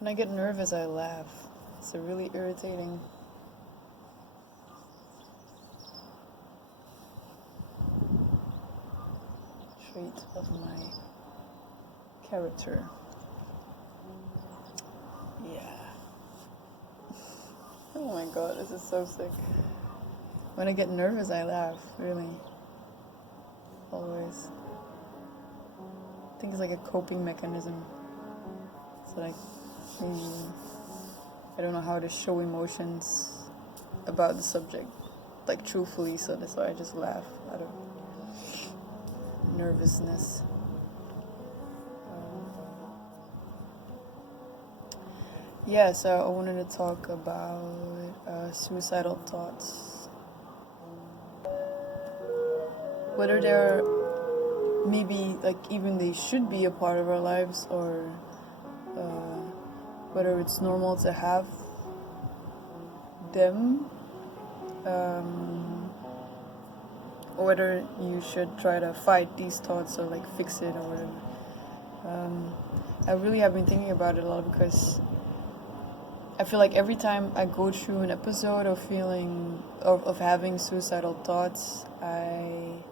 When I get nervous, I laugh. It's a really irritating trait of my character. Yeah. Oh my god, this is so sick. When I get nervous, I laugh, really. Always. I think it's like a coping mechanism. It's like, I don't know how to show emotions about the subject, like truthfully, so that's why I just laugh out of nervousness. Yeah, so I wanted to talk about suicidal thoughts. Whether they're maybe like even they should be a part of our lives, or whether it's normal to have them, or whether you should try to fight these thoughts or like fix it or whatever. I really have been thinking about it a lot because I feel like every time I go through an episode of feeling of having suicidal thoughts, I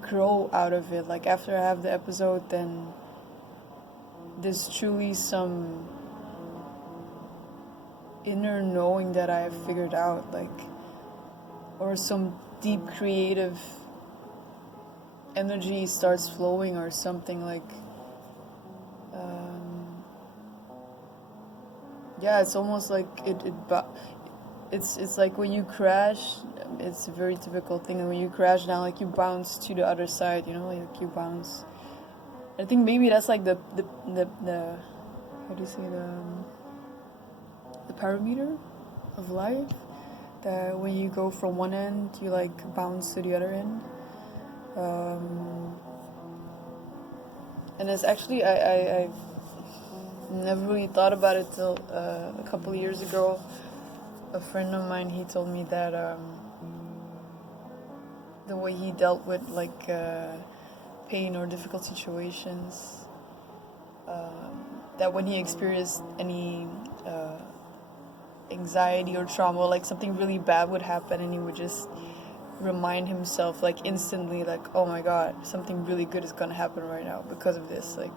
grow out of it. Like after I have the episode, then there's truly some inner knowing that I have figured out, like, or some deep creative energy starts flowing or something, like, yeah, it's almost like it's like when you crash, it's a very typical thing, and when you crash down, like you bounce to the other side, you know, like you bounce. I think maybe that's like the how do you say, the parameter of life, that when you go from one end you like bounce to the other end. And it's actually I've never really thought about it till a couple of years ago. A friend of mine, he told me that the way he dealt with like pain or difficult situations, that when he experienced any anxiety or trauma, like something really bad would happen, and he would just remind himself like instantly, like, oh my god, something really good is gonna happen right now because of this, like,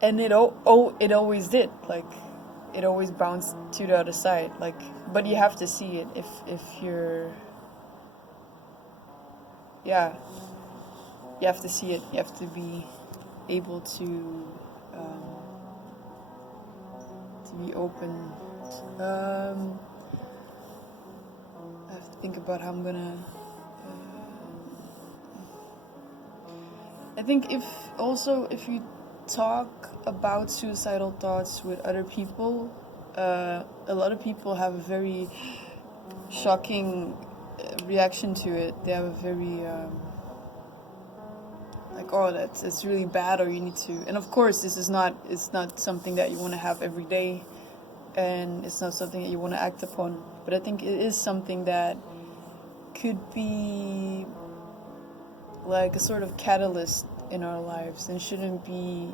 and it always did, like it always bounced to the other side, like, but you have to see it if you're, yeah, you have to see it, you have to be able to be open. I have to think about how I'm gonna I think if you talk about suicidal thoughts with other people, a lot of people have a very shocking reaction to it. They have a very like, oh, it's really bad, or you need to. And of course, it's not something that you want to have every day, and it's not something that you want to act upon. But I think it is something that could be like a sort of catalyst in our lives, and shouldn't be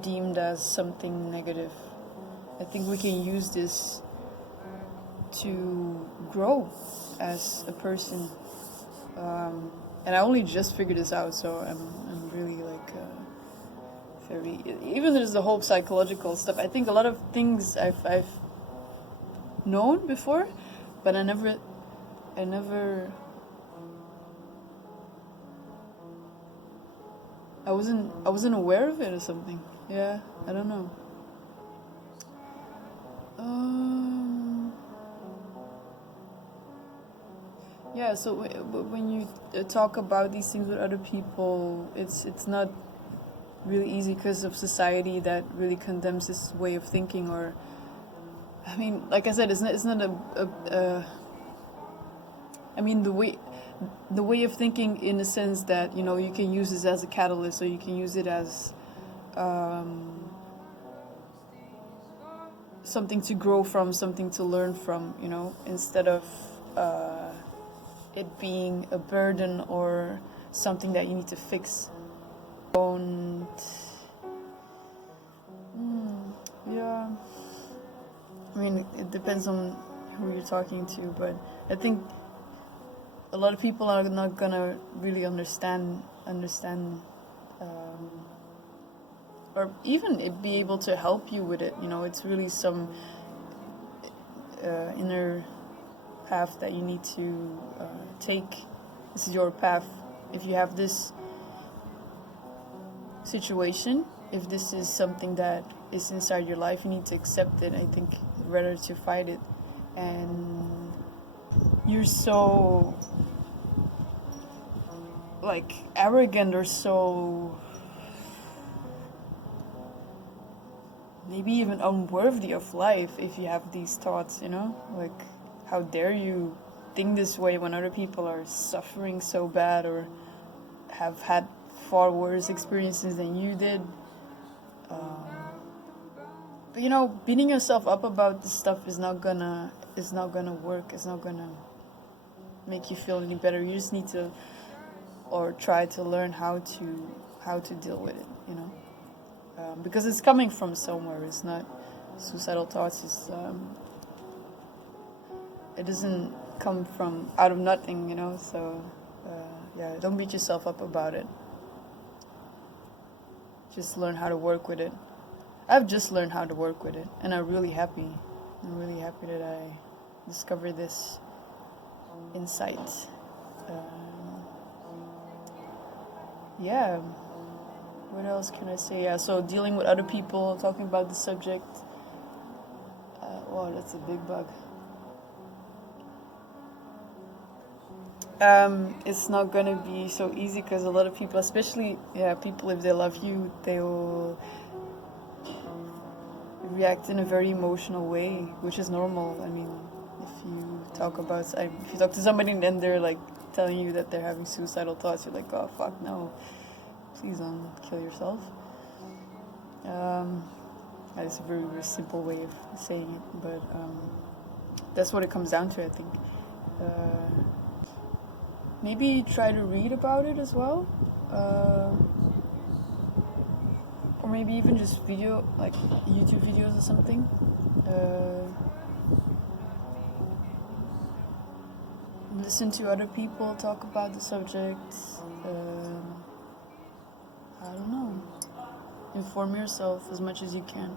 deemed as something negative. I think we can use this to grow as a person, and I only just figured this out, so I'm really like very, even there's the whole psychological stuff. I think a lot of things I've known before, but I never I wasn't aware of it or something. Yeah, I don't know. Yeah, so when you talk about these things with other people, it's not really easy because of society that really condemns this way of thinking. Or, I mean, like I said, it's not a I mean, the way of thinking, in the sense that, you know, you can use this as a catalyst, or you can use it as something to grow from, something to learn from, you know, instead of it being a burden or something that you need to fix. Don't I mean, it depends on who you're talking to, but I think a lot of people are not gonna really understand, or even be able to help you with it. You know, it's really some inner path that you need to take. This is your path. If you have this situation, if this is something that is inside your life, you need to accept it, I think, rather to fight it. And you're so like arrogant or so maybe even unworthy of life if you have these thoughts, you know? Like, how dare you think this way when other people are suffering so bad or have had far worse experiences than you did. But you know, beating yourself up about this stuff is not gonna work. It's not gonna make you feel any better. You just need to, or try to learn how to deal with it. You know, because it's coming from somewhere. It's not suicidal thoughts. It doesn't come from out of nothing. You know, so yeah, don't beat yourself up about it. Just learn how to work with it. I've just learned how to work with it, and I'm really happy. I'm really happy that I discovered this insight. Yeah, what else can I say? Yeah, so dealing with other people, talking about the subject. Wow, that's a big bug. It's not gonna be so easy because a lot of people, especially people, if they love you, they will react in a very emotional way, which is normal. I mean, if you talk to somebody and then they're like telling you that they're having suicidal thoughts, you're like, oh fuck no, please don't kill yourself. That is a very, very simple way of saying it, but that's what it comes down to, I think. Maybe try to read about it as well. Or maybe even just like YouTube videos or something. Listen to other people talk about the subject. I don't know. Inform yourself as much as you can.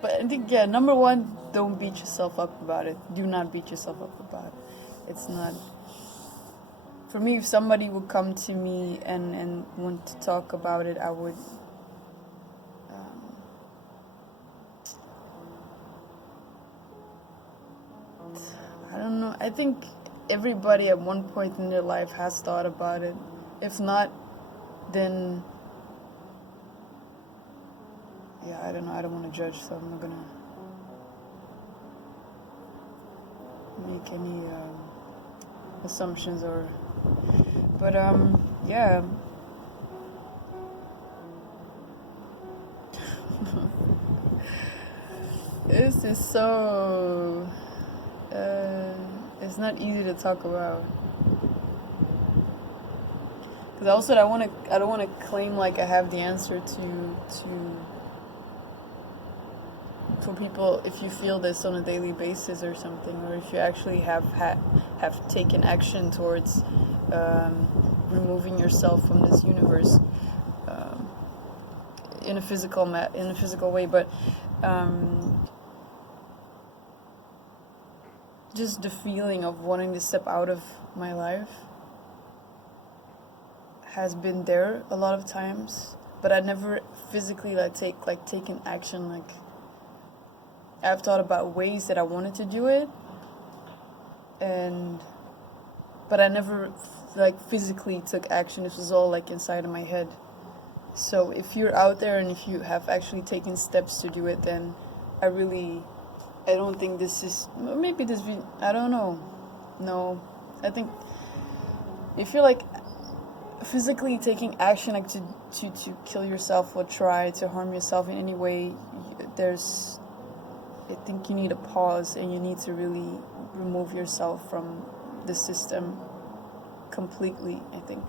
But I think, number one, don't beat yourself up about it. Do not beat yourself up about it. It's not... For me, if somebody would come to me and want to talk about it, I would... I don't know. I think everybody at one point in their life has thought about it. If not, then... Yeah, I don't know. I don't want to judge, so I'm not gonna make any assumptions or. But yeah. This is so. It's not easy to talk about. Because also, I don't want to claim like I have the answer to. For people, if you feel this on a daily basis or something, or if you actually have taken action towards removing yourself from this universe in a physical way, but just the feeling of wanting to step out of my life has been there a lot of times, but I never physically taken action. Like, I've thought about ways that I wanted to do it, but I never physically took action. This was all like inside of my head. So if you're out there and if you have actually taken steps to do it, then I don't think this is, maybe this, I don't know. No, I think if you're like physically taking action, like to kill yourself or try to harm yourself in any way, I think you need a pause and you need to really remove yourself from the system completely, I think.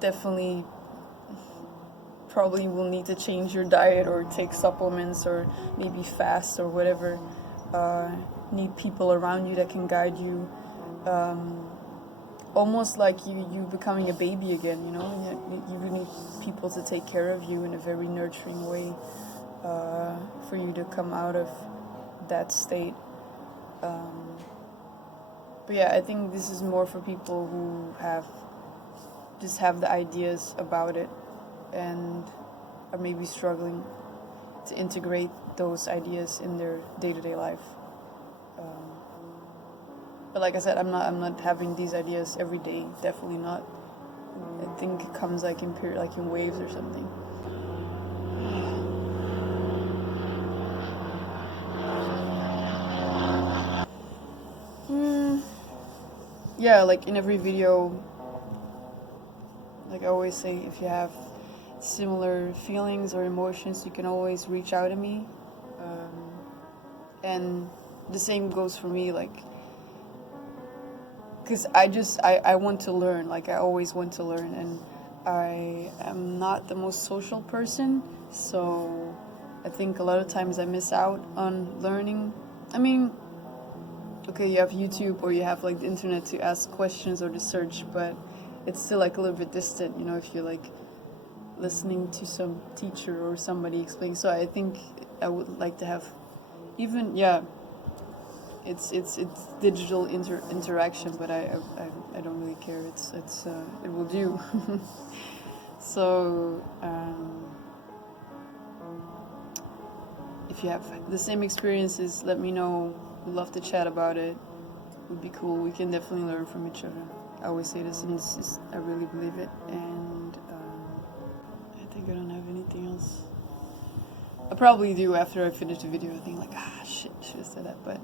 Definitely probably will need to change your diet or take supplements or maybe fast or whatever. Need people around you that can guide you. Almost like you becoming a baby again, you know? You need people to take care of you in a very nurturing way for you to come out of that state. But yeah, I think this is more for people who just have the ideas about it and are maybe struggling to integrate those ideas in their day-to-day life. But like I said, I'm not having these ideas every day. Definitely not. I think it comes like in waves or something. Yeah, like in every video, like I always say, if you have similar feelings or emotions, you can always reach out to me. And the same goes for me, like, because I want to learn, like I always want to learn, and I am not the most social person, so I think a lot of times I miss out on learning. I mean, okay, you have YouTube or you have like the internet to ask questions or to search, but it's still like a little bit distant, you know, if you're like listening to some teacher or somebody explaining. So I think I would like to have even, yeah, it's digital interaction, but I don't really care. It will do. So if you have the same experiences, let me know. We'd love to chat about it. It would be cool. We can definitely learn from each other. I always say this, and I really believe it. And I think I don't have anything else. I probably do after I finish the video. I think like, shit, should have said that. But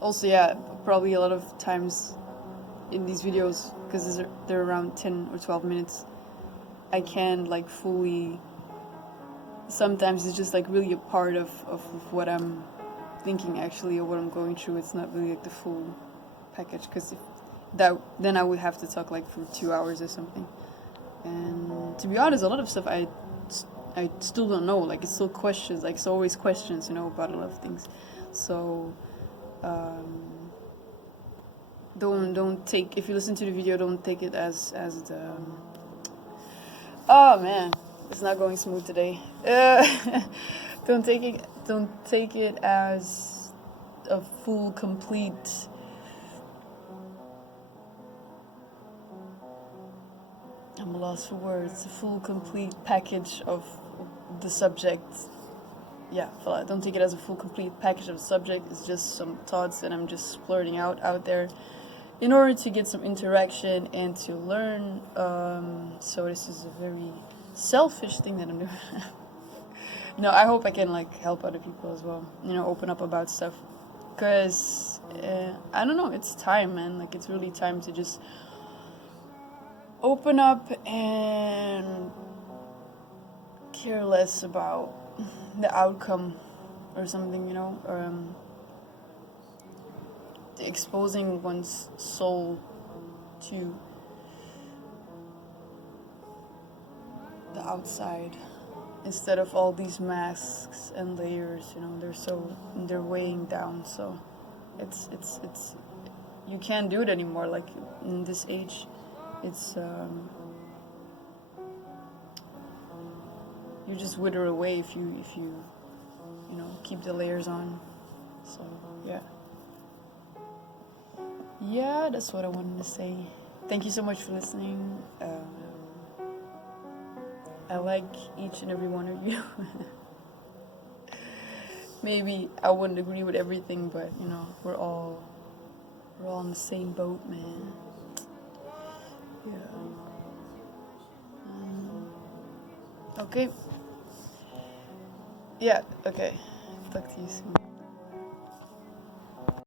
also, yeah, probably a lot of times in these videos, because they're around 10 or 12 minutes, I can't like fully. Sometimes it's just like really a part of what I'm thinking actually, or what I'm going through. It's not really like the full package, because then I would have to talk like for 2 hours or something. And to be honest, a lot of stuff I still don't know. Like, it's still questions. Like, it's always questions, you know, about a lot of things. So don't take, if you listen to the video, don't take it as the oh man, it's not going smooth today. Don't take it as a full, complete I'm lost for words. A full, complete package of the subject. Yeah, don't take it as a full, complete package of the subject. It's just some thoughts that I'm just splurting out there in order to get some interaction and to learn. So this is a very selfish thing that I'm doing. No, I hope I can like help other people as well. You know, open up about stuff. Because, I don't know, it's time, man. Like, it's really time to just open up and care less about the outcome or something, you know, or exposing one's soul to the outside instead of all these masks and layers, you know, they're weighing down. So it's you can't do it anymore. Like, in this age, it's you just wither away if you keep the layers on. So yeah, that's what I wanted to say. Thank you so much for listening. I like each and every one of you. Maybe I wouldn't agree with everything, but you know, we're all on the same boat, man. Yeah. Okay. Yeah, okay. Talk to you soon.